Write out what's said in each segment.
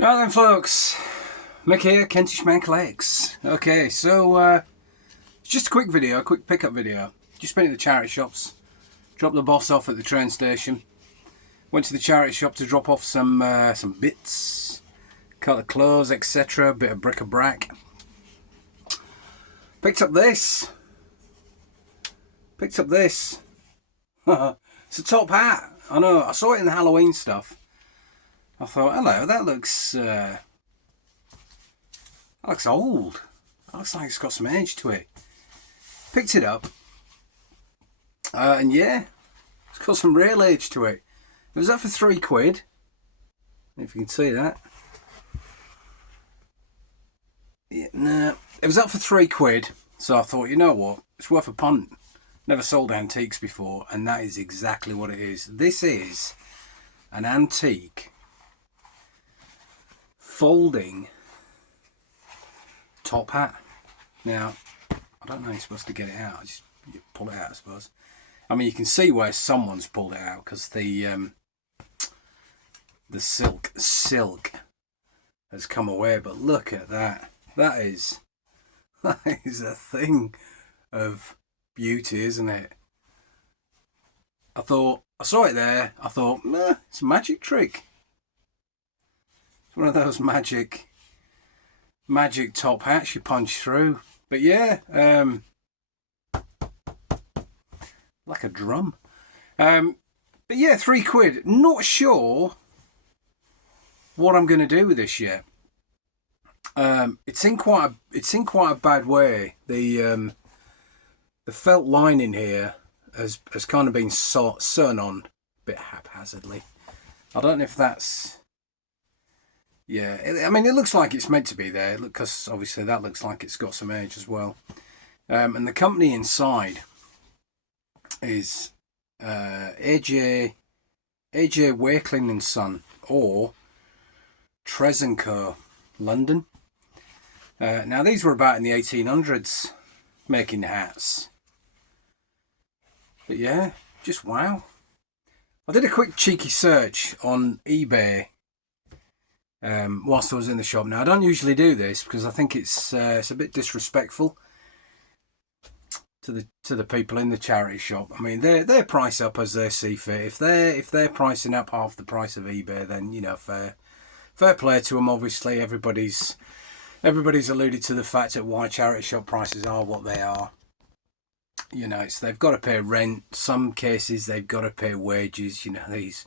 Now then, folks, Mick here, Kentish Man Collects. Okay, so just a quick video, a quick pickup video. Just been at the charity shops, dropped the boss off at the train station, went to the charity shop to drop off some bits, cut of clothes, etc., bit of bric-a-brac. Picked up this. It's a top hat. I know, I saw it in the Halloween stuff. I thought, hello, that looks old. That looks like it's got some age to it. Picked it up, and yeah, it's got some real age to it. It was up for £3, if you can see that. Yeah, nah, it was up for £3, so I thought, you know what, it's worth a punt. Never sold antiques before, and that is exactly what it is. This is an antique folding top hat. Now, I don't know how you're supposed to get it out. Just you pull it out, I suppose. I mean, you can see where someone's pulled it out because the silk has come away. But look at that. That is a thing of beauty, isn't it? I saw it there. I thought, nah, it's a magic trick. One of those magic top hats you punch through. But yeah, like a drum. But yeah, £3. Not sure what I'm going to do with this yet. It's in quite a bad way. The felt lining here has kind of been sewn on a bit haphazardly. I don't know if that's. Yeah, I mean, it looks like it's meant to be there, because obviously that looks like it's got some age as well. And the company inside is AJ Wakeling and Son, or Tres & Co, London. Now, these were about in the 1800s, making hats. But yeah, just wow. I did a quick cheeky search on eBay whilst I was in the shop. Now, I don't usually do this because I think it's a bit disrespectful to the people in the charity shop. I mean, they price up as they see fit. If they're pricing up half the price of eBay, then you know, fair play to them. Obviously, everybody's alluded to the fact that why charity shop prices are what they are. You know, they've got to pay rent. Some cases they've got to pay wages. You know, these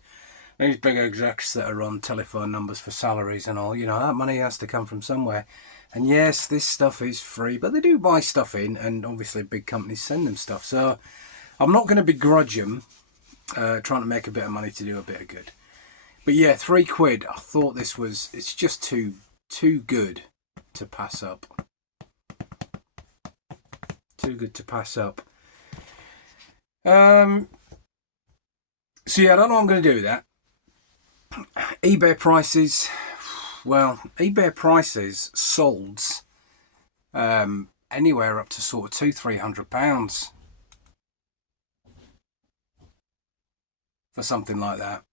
big execs that are on telephone numbers for salaries and all, you know, that money has to come from somewhere. And yes, this stuff is free, but they do buy stuff in, and obviously big companies send them stuff. So I'm not going to begrudge them trying to make a bit of money to do a bit of good. But yeah, £3. I thought it's just too good to pass up. Too good to pass up. So yeah, I don't know what I'm going to do with that. eBay prices, well, eBay prices sold anywhere up to sort of £200-300 for something like that.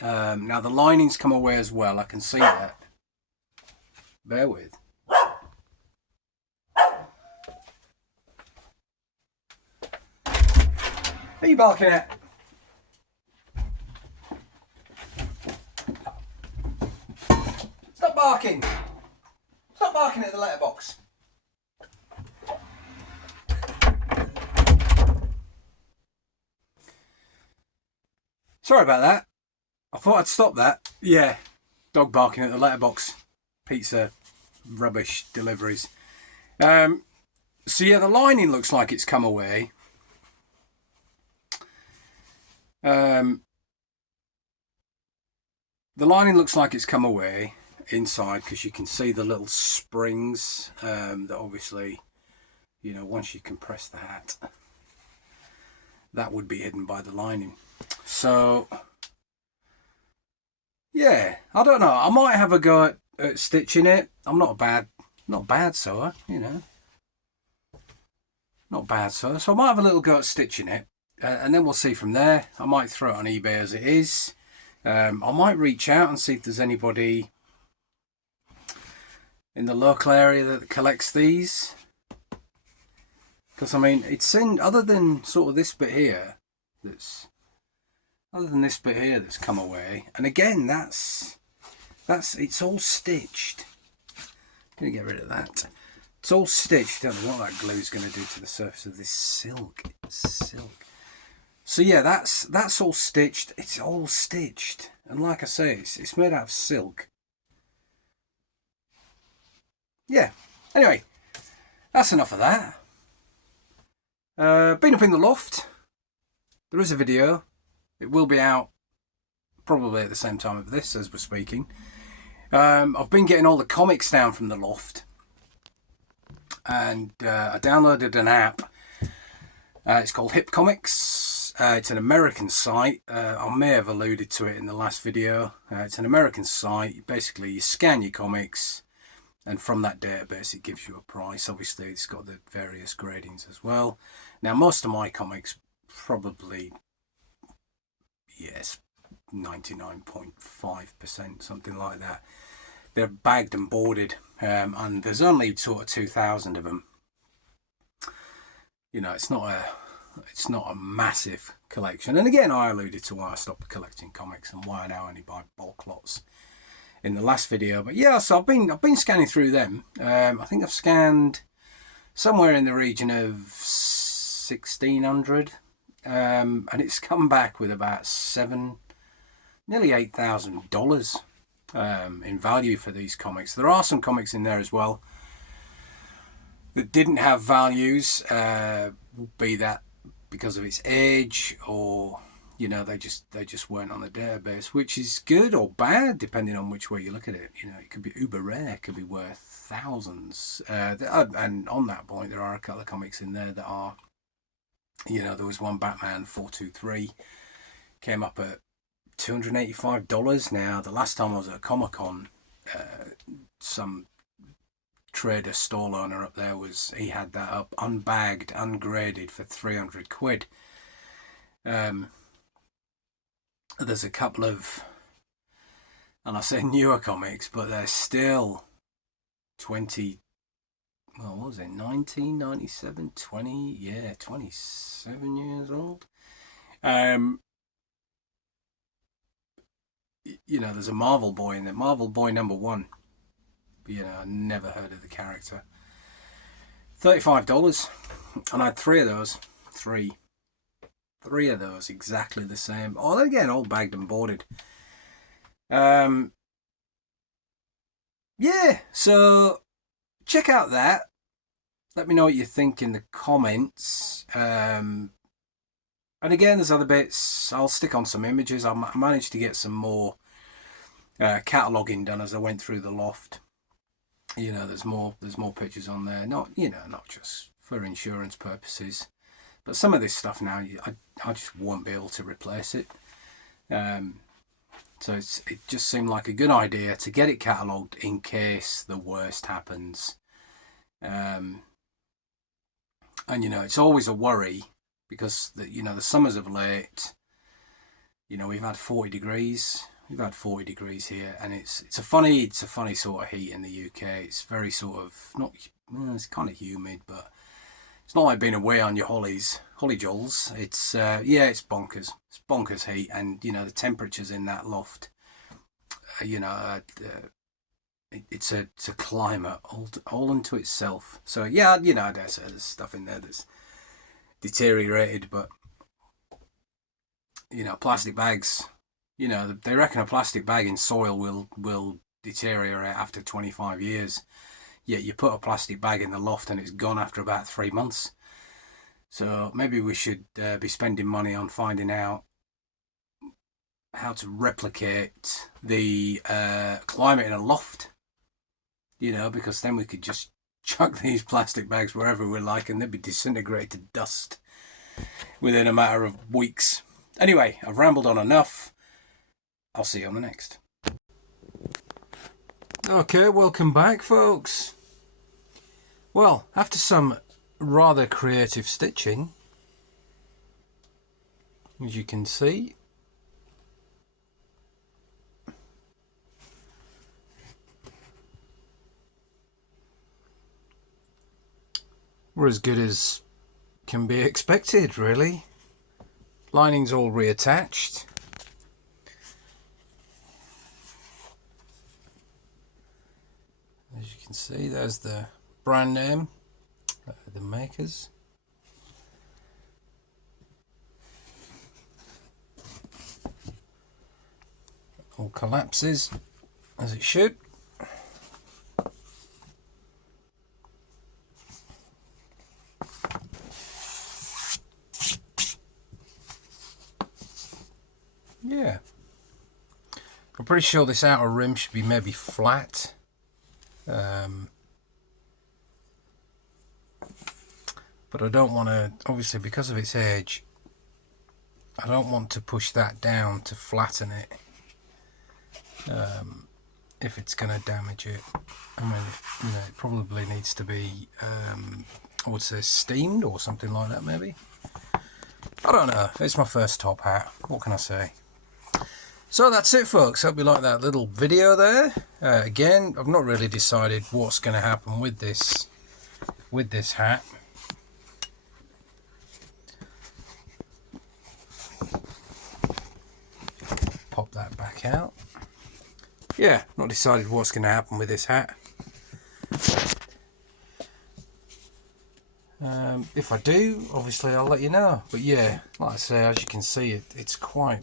Now the linings come away as well. I can see that. Bear with. What are you barking at? Stop barking! Stop barking at the letterbox. Sorry about that. I thought I'd stop that. Yeah, dog barking at the letterbox. Pizza rubbish deliveries. So yeah, the lining looks like it's come away. The lining looks like it's come away inside, because you can see the little springs that obviously, you know, once you compress the hat, that would be hidden by the lining. So yeah, I don't know, I might have a go at stitching it. I'm not a bad sewer, you know, not bad sewer, so I might have a little go at stitching it, and then we'll see from there. I might throw it on eBay as it is. I might reach out and see if there's anybody in the local area that collects these. Because I mean, it's in, other than sort of this bit here, other than this bit here that's come away, and again, it's all stitched. I'm gonna get rid of that. It's all stitched. I don't know what that glue is going to do to the surface of this silk. It's silk. So yeah, that's all stitched. It's all stitched, and like I say, it's made out of silk. Yeah. Anyway, that's enough of that. Been up in the loft. There is a video. It will be out probably at the same time of this as we're speaking. I've been getting all the comics down from the loft, and I downloaded an app. It's called Hip Comics. It's an American site. I may have alluded to it in the last video. It's an American site. Basically, you scan your comics, and from that database it gives you a price. Obviously, it's got the various gradings as well. Now, most of my comics, probably, yes, 99.5%, something like that, they're bagged and boarded, and there's only sort of 2,000 of them. You know, it's not a massive collection. And again, I alluded to why I stopped collecting comics and why I now only buy bulk lots in the last video. But yeah, so I've been scanning through them. I think I've scanned somewhere in the region of 1,600, and it's come back with about nearly $8,000 in value for these comics. There are some comics in there as well that didn't have values, be that because of its age, or you know, they just weren't on the database, which is good or bad depending on which way you look at it. You know, it could be uber rare, it could be worth thousands, and on that point there are a couple of comics in there that are, you know, there was one Batman 423 came up at $285. Now, the last time I was at Comic-Con, some trader stall owner up there he had that up unbagged, ungraded for 300 quid. There's a couple of, and I say newer comics, but they're still 27, 27 years old. You know, there's a Marvel Boy in there, Marvel Boy #1. You know, I never heard of the character. $35, and I had three of those. Three of those, exactly the same. Oh, again, all bagged and boarded. Yeah, so check out that. Let me know what you think in the comments. And again, there's other bits. I'll stick on some images. I managed to get some more cataloguing done as I went through the loft. You know, there's more pictures on there. Not just for insurance purposes, but some of this stuff now, I just won't be able to replace it. So it just seemed like a good idea to get it catalogued in case the worst happens. And you know, it's always a worry because the summers of late, you know, we've had 40 degrees. We've had 40 degrees here, and it's a funny sort of heat in the UK. It's very sort of it's kind of humid, but it's not like being away on your holly jolls. It's it's bonkers. It's bonkers heat, and you know, the temperatures in that loft. It's a climate all unto itself. So yeah, you know, I dare say there's stuff in there that's deteriorated, but you know, plastic bags. You know, they reckon a plastic bag in soil will deteriorate after 25 years. Yet you put a plastic bag in the loft and it's gone after about 3 months. So maybe we should be spending money on finding out how to replicate the climate in a loft. You know, because then we could just chuck these plastic bags wherever we like and they'd be disintegrated to dust within a matter of weeks. Anyway, I've rambled on enough. I'll see you on the next. Okay, welcome back, folks. Well, after some rather creative stitching, as you can see, We're as good as can be expected, really. Lining's all reattached. As you can see, there's the brand name, the makers. All collapses as it should. Yeah, I'm pretty sure this outer rim should be maybe flat. But I don't want to, obviously because of its age, I don't want to push that down to flatten it if it's going to damage it. I mean, you know, it probably needs to be, I would say, steamed or something like that maybe. I don't know, it's my first top hat, what can I say? So that's it, folks. Hope you like that little video there. Again, I've not really decided what's going to happen with this hat. Pop that back out. Yeah, not decided what's going to happen with this hat. If I do, obviously I'll let you know. But yeah, like I say, as you can see, it's quite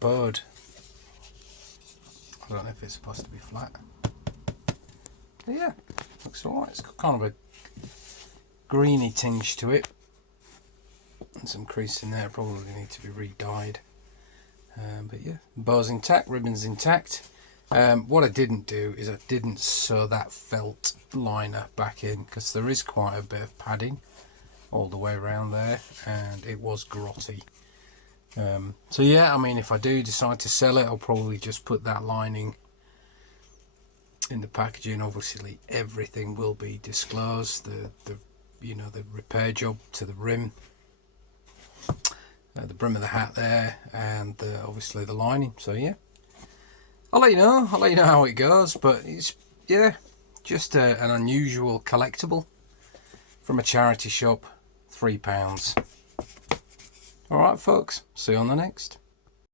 bowed. I don't know if it's supposed to be flat. But yeah, looks alright. It's got kind of a greeny tinge to it. And some crease in there, probably need to be re-dyed. But yeah, bow's intact, ribbon's intact. What I didn't do is I didn't sew that felt liner back in, because there is quite a bit of padding all the way around there, and it was grotty. So yeah, I mean, if I do decide to sell it, I'll probably just put that lining in the packaging. Obviously everything will be disclosed, the you know, the repair job to the rim, the brim of the hat there, and obviously the lining. So yeah, I'll let you know how it goes. But it's, yeah, just an unusual collectible from a charity shop, £3. Alright folks, see you on the next.